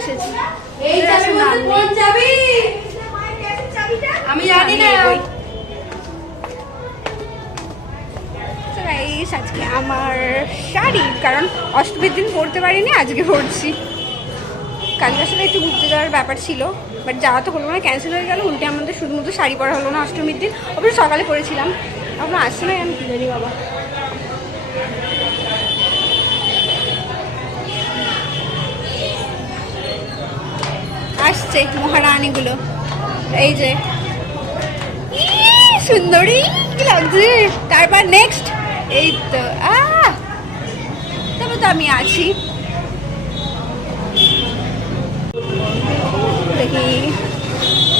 এসেছি। আমি জানি না। আজকে আমার শাড়ি, কারণ অষ্টমীর দিন পরতে পারিনি, আজকে পরছি। কালকে আসলে একটু ঘুরতে যাওয়ার ব্যাপার ছিল, বাট যাওয়া তো হলো না, ক্যান্সেল হয়ে গেল। উল্টে আমাদের শুধুমাত্র শাড়ি পরা হলো না অষ্টমীর দিন। অবশ্য সকালে পরেছিলাম, এখন আসছে না, আমি কি জানি বাবা। আসছে মহারানীগুলো, এই যে সুন্দরী কি লাগছে। তারপর নেক্সট এই তো তবে তো আমি আছি। দেখি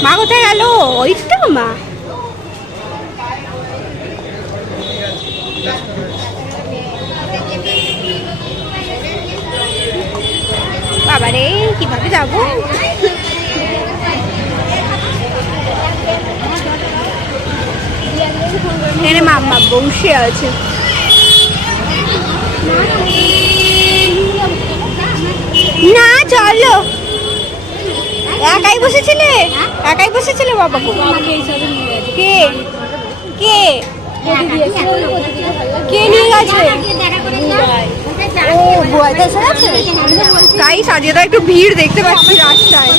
মা কোথায় গেল? ওই তো মা। বাবারে কিভাবে যাবো? এখানে মাম্মা বসে আছে। না চলো, একাই বসেছিলে? একাই বসেছিলে বাবা? কে কে কে নিয়ে গেছে? ও বুয়াইতে এসে গেছে। তাই সাজিয়ে তো একটু ভিড় দেখতে পাচ্ছি রাস্তায়।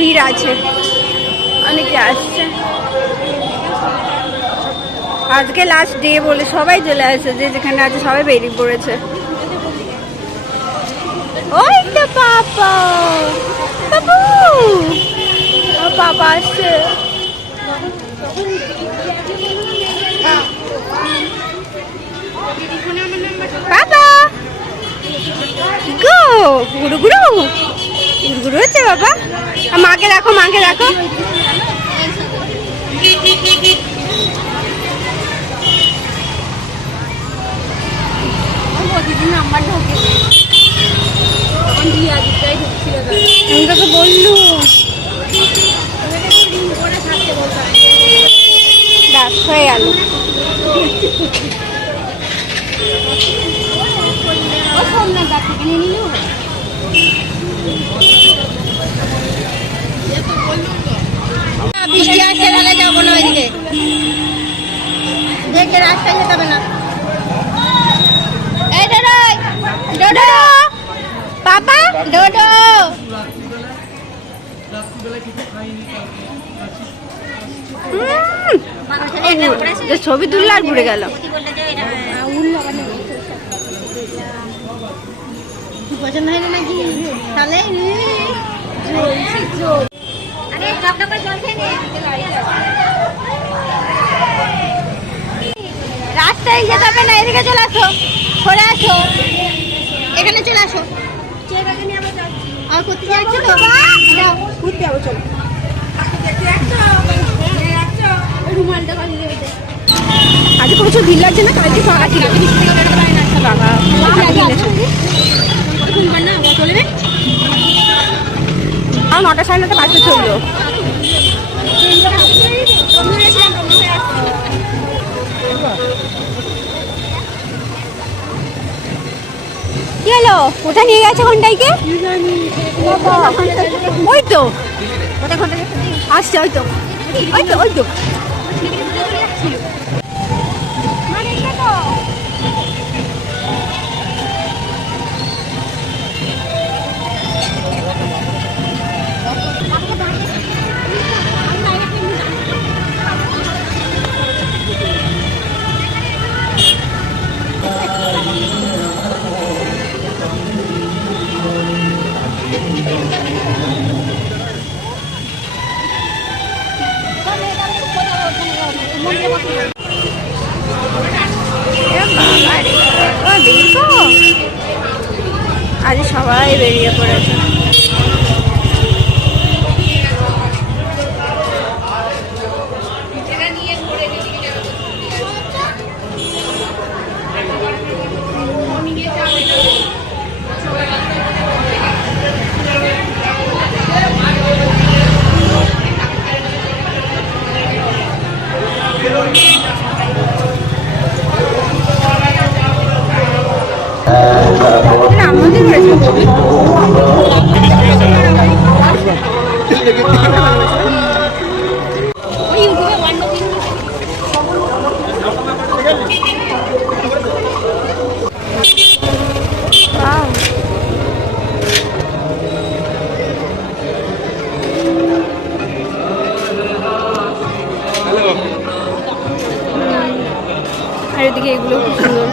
ভিড় আছে, অনেকে আসছে। আজকে লাস্ট ডে বলে সবাই চলে আসছে, যে যেখানে আছে সবাই বেরিয়ে পড়েছে। ওই তো পাপা, বাবু পাপা আসছে। বাবা গো গুরু গুরু গুরু গুরু হচ্ছে বাবা। মাকে রাখো, মাকে রাখো। আমি তোকে বললু ডাক হয়ে গেল। বৃষ্টি আসছে, তাহলে যাবো না ওইদিকে, দেখে রাস্তায় যেতে হবে না। এই ডোডো পাপা ডোডো ছবি তুললে আর ঘুরে গেল। পছন্দ হয় না নাকি? তাহলে রাস্তায় যেতে হবে না, এদিকে চলে আসো, সরে আসো, এখানে চলে আসো। আর কোথায় যাচ্ছ? তো ঘুরতে যাবো, চলো। আজ প্রচুর ভিড় লাগছে না? কালকে ফাঁকা ছিল। আর 9টা 9:30 বাজতে চললো। কি হলো? কোথায় নিয়ে গেছে ঘন্টাইকে? ওই তো আসছে, ওই তো ওই তো ওই তো। আজ সবাই বেরিয়ে পড়েছে। ওই ইউটিউবে ওয়ান্ডার আর এদিকে এগুলো খুব সুন্দর।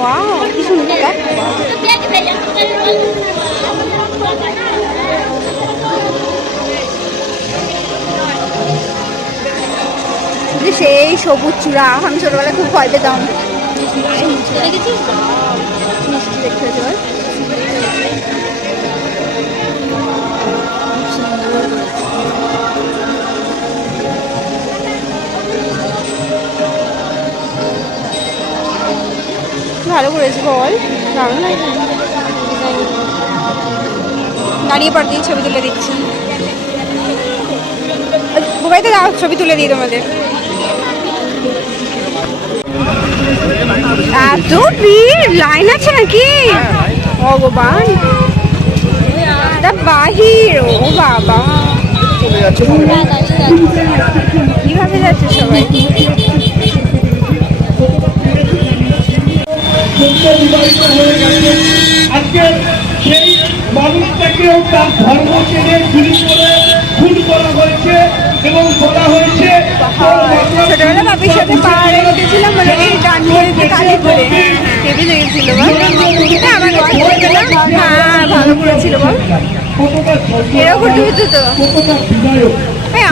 ওয়াও, কি সুন্দর দেখ। সেই সবুজ চূড়া, আমি ছোটবেলায় খুব ভয় পেতাম। দেখেছিস মিষ্টি দেখতে হয়েছে বল। ভালো করেছে বল, দারুণ লাগছে। দাঁড়িয়ে পর দিয়ে ছবি তুলে দিচ্ছি। মোবাইলতে দাও, ছবি তুলে দিই তোমাদের। এত ভিড়, লাইন আছে নাকি? ভগবান, তা বাহির, ও বাবা, কিভাবে যাচ্ছে সবাই? আজকে সেই মানুষটাকেও তার ধর্ম চেনে গুলি করে খুন করা হয়েছে এবং বলা হয়েছে ছোটবেলা বাপির সাথে পাহাড়ে উঠেছিলাম, মানে গান করেছে কালি করে, হেভি লেগেছিল বল। আমার গান করতে না, হ্যাঁ ভালো করেছিল বল। এরকম করতে হতো তো।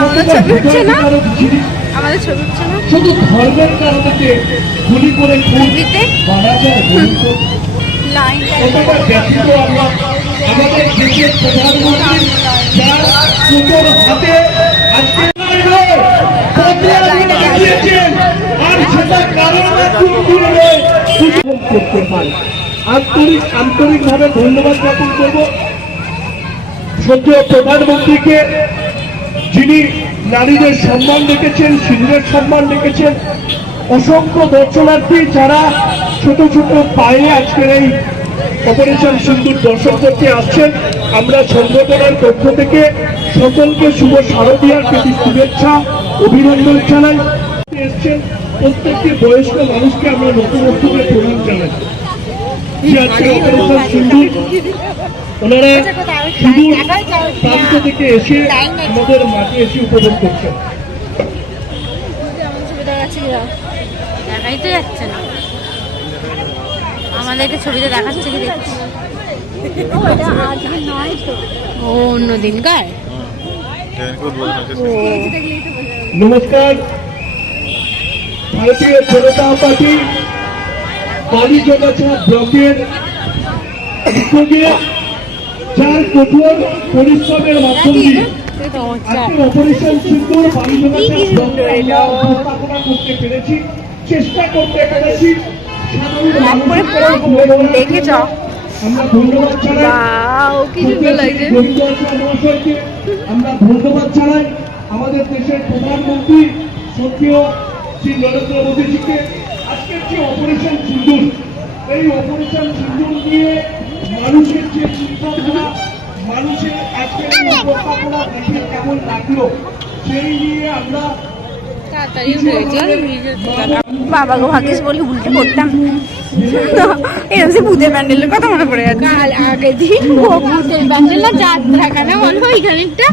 আমাদের ছবি উঠছে না, আমাদের ছবি উঠছে না শুধু ধর্মের কারণে গুলি করে টিভিতে মারা যায়। লাইন কতটা ব্যথিত আমরা আমাদের দেশের প্রধানমন্ত্রী যার কুকুর হাতে আজকে দিয়েছেন, আর সেটা কারণ করতে পারে। আন্তরিকভাবে ধন্যবাদ জ্ঞাপন করব সদ্য প্রধানমন্ত্রীকে, যিনি নারীদের সম্মান রেখেছেন, শিশুদের সম্মান রেখেছেন। অসংখ্য দর্শনার্থী যারা ছোট ছোট পায়ে আজকের এই অপারেশন সিন্দুর দর্শন করতে আসছেন, আমরা সংগঠনের পক্ষ থেকে সকলকে শুভ শারদীয়ার প্রতি শুভেচ্ছা অভিনন্দন জানাই। এসছেন প্রত্যেকটি বয়স্ক মানুষকে আমরা নতুনত্বকে প্রণাম জানাই। আজকে অপারেশন সিন্দুর ওনারা সুদূর প্রান্ত থেকে এসে আমাদের মাঠে এসে উপভোগ করছেন। দেখাই তো যাচ্ছে না, আমাদেরকে ছবিতে দেখাচ্ছে কি দেখছি। ও অন্য দিনকার। নমস্কার। ভারতীয় জনতা পার্টি বালিজগাছা ব্লকের উদ্যোগে যার কঠোর পরিশ্রমের মাধ্যম দিয়ে আজকের অপারেশন সিন্দুর বালিজগাছা ব্লকে আমরা উপস্থাপনা করতে পেরেছি, চেষ্টা করতে পেরেছি। দেখে যাও, আমরা ধন্যবাদ জানাই মহাশয়কে, আমরা ধন্যবাদ জানাই আমাদের দেশের প্রধানমন্ত্রী সক্রিয় শ্রী নরেন্দ্র মোদীজিকে। আজকের যে অপারেশন সিন্দুর, এই অপারেশন সিন্দুর নিয়ে মানুষের যে চিন্তাধারা, মানুষের আজকের উপস্থাপনা দেখে কেমন লাগলো, সেই নিয়ে আমরা বাবা গো ভাগ্যিস বলি উল্টে করতাম। এরকম সে ভূতের প্যান্ডেলের কথা মনে পড়ে যাচ্ছে। কাল আগে দিন ভূতের প্যান্ডেল না যাত্রা কেনা মনে হয় এখানে একটা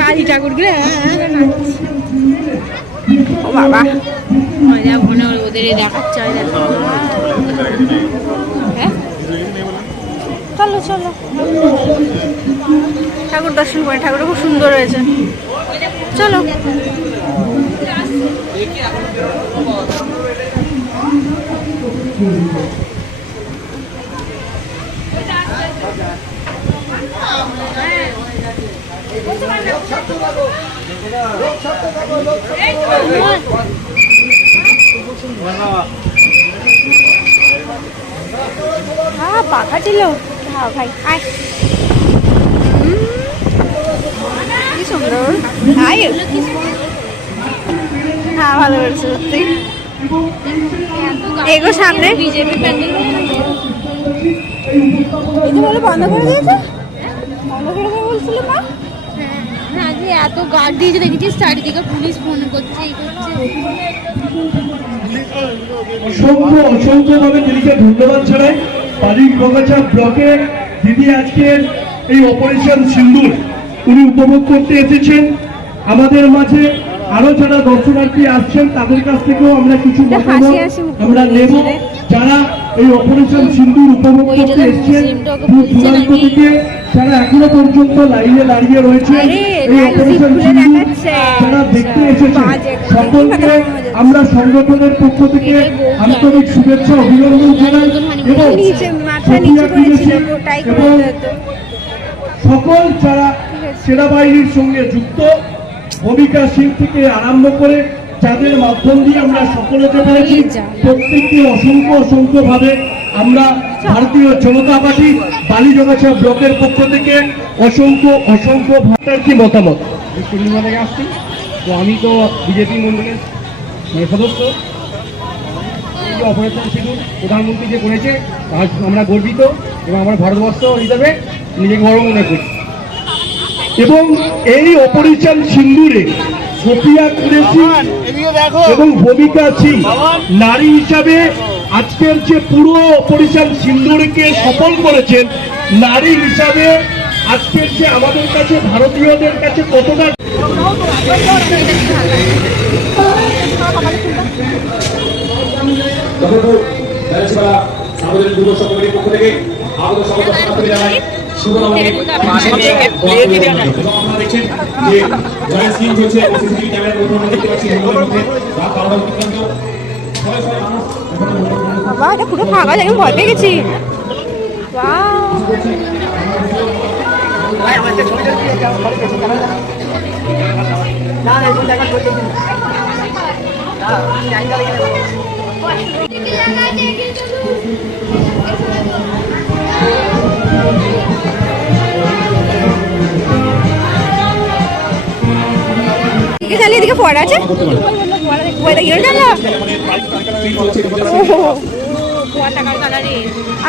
কালী ঠাকুর গুলো ও বাবা মজা মনে হলো ওদের দেখাচ্ছে। হ্যাঁ চলো চলো ঠাকুর দর্শন করে, ঠাকুরটা খুব সুন্দর হয়েছে। চলো হ্যাঁ পাখা ছিল। হ্যাঁ ভাই আয়, কি সুন্দর। হ্যাঁ ভালো করেছে সত্যি। এগো সামনে বিজেপি প্যান্ডেল এই যে বলে বন্ধ করে দিয়েছে, বন্ধ করে দেবে বলছিল মা। হ্যাঁ আজকে এত গার্ড দিয়েছে দেখেছিস, চারিদিকে পুলিশ ফোন করছে এই করছে। অসংখ্য অসংখ্যভাবে দিদিকে ধন্যবাদ জানাই। বালির বগাছা ব্লকে দিদি আজকের এই অপারেশন সিন্দুর উনি উপভোগ করতে এসেছেন আমাদের মাঝে। আরো যারা দর্শনার্থী আসছেন তাদের কাছ থেকেও আমরা কিছু মতামত আমরা নেব, যারা এই অপারেশন সিন্দুর উপভোগ করতে এসেছেন দূর দূরান্ত থেকে, যারা এখনো পর্যন্ত লাইনে দাঁড়িয়ে রয়েছে এই অপারেশন সিন্দুর যারা দেখতে এসেছেন, সকলকে আমরা সংগঠনের পক্ষ থেকে আন্তরিক শুভেচ্ছা অভিনন্দন জানাই। এবং এবং সকল যারা সেনাবাহিনীর সঙ্গে যুক্ত, ভূমিকা সিং থেকে আরম্ভ করে যাদের মাধ্যম দিয়ে আমরা সকলেতে পেরেছি, প্রত্যেককে অসংখ্য অসংখ্য ভাবে আমরা ভারতীয় জনতা পার্টি বালিজগাছা ব্লকের পক্ষ থেকে অসংখ্য অসংখ্য ভাতার কি মতামত। পূর্ণিমা থেকে আসছি, তো আমি তো বিজেপি মন্ডলের সদস্য। এই যে অপারেশন সিঁদুর প্রধানমন্ত্রী যে করেছে তার আমরা গর্বিত এবং আমরা ভারতবর্ষ হিসাবে নিজেকে গর্ব মনে করি। এবং এই অপারেশন সিন্দুরে সোফিয়া কুরেশি এবং ভূমিকা সিং নারী হিসাবে আজকের যে পুরো অপারেশন সিন্দুরকে সফল করেছেন, নারী হিসাবে আজকের যে আমাদের কাছে ভারতীয়দের কাছে কতটা দখলপুর ব্যারাজপাড়া সার্বজনীন যুব সংগঠনের পক্ষ থেকে আগত সমস্ত ছাত্রী জানাই শুভনবমী। আপনারা দেখছেন যে জয়েন্ট স্কিম চলছে, সিসিটিভি ক্যামেরার মধ্যে আমরা দেখতে পাচ্ছি জঙ্গলের মধ্যে রাত 12টা অতিক্রান্ত শয়ে শয়ে মানুষ বাবা এটা পুরো ফাঁকা জায়গা, ভয় পেয়ে গেছি। এদিকে ফোয়ারা আছে,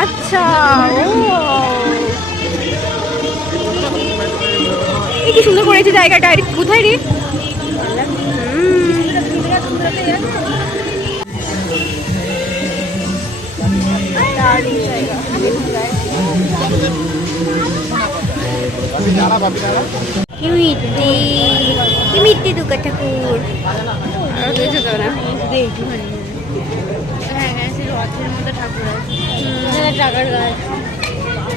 আচ্ছা কি সুন্দর করেছে জায়গাটা। কোথায় রে? কি মিট্টি দুর্গা ঠাকুর রথের মধ্যে ঠাকুর আছে, টাকার গাছ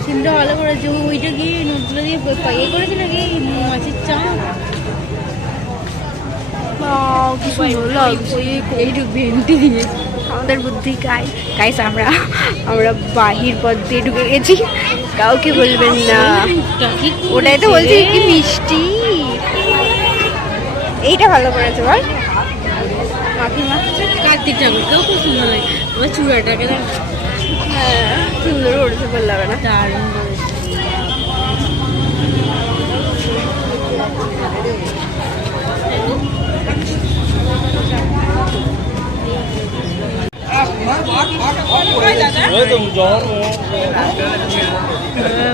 সিমটা ভালো করেছে। ওইটা গিয়ে নোটগুলো দিয়ে ইয়ে করেছে নাকি মাছের চাপ। কি সুন্দর লাগছে। এইটুক ভেন্টি দিয়ে আমাদের বুদ্ধি গাইস আমরা বাহির পথ দিয়ে ঢুকে গেছি, কাউকে বলবেন না। ওটাই তো বলছি কি মিষ্টি। এইটা ভালো করেছে বল মাখিমা। কার্তিক ঠাকুরকেও খুব সুন্দর লাগে, আমার চূড়াটাকে হ্যাঁ সুন্দর করেছে বললাম না। দারুণ করেছে।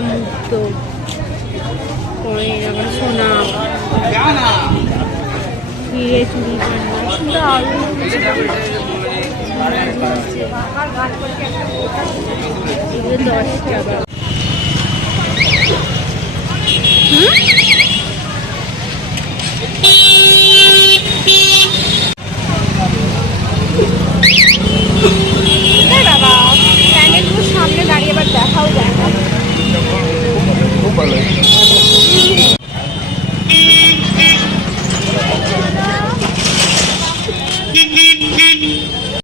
মুক্ত করে সোনা হিরে চুরি 10 টাকা।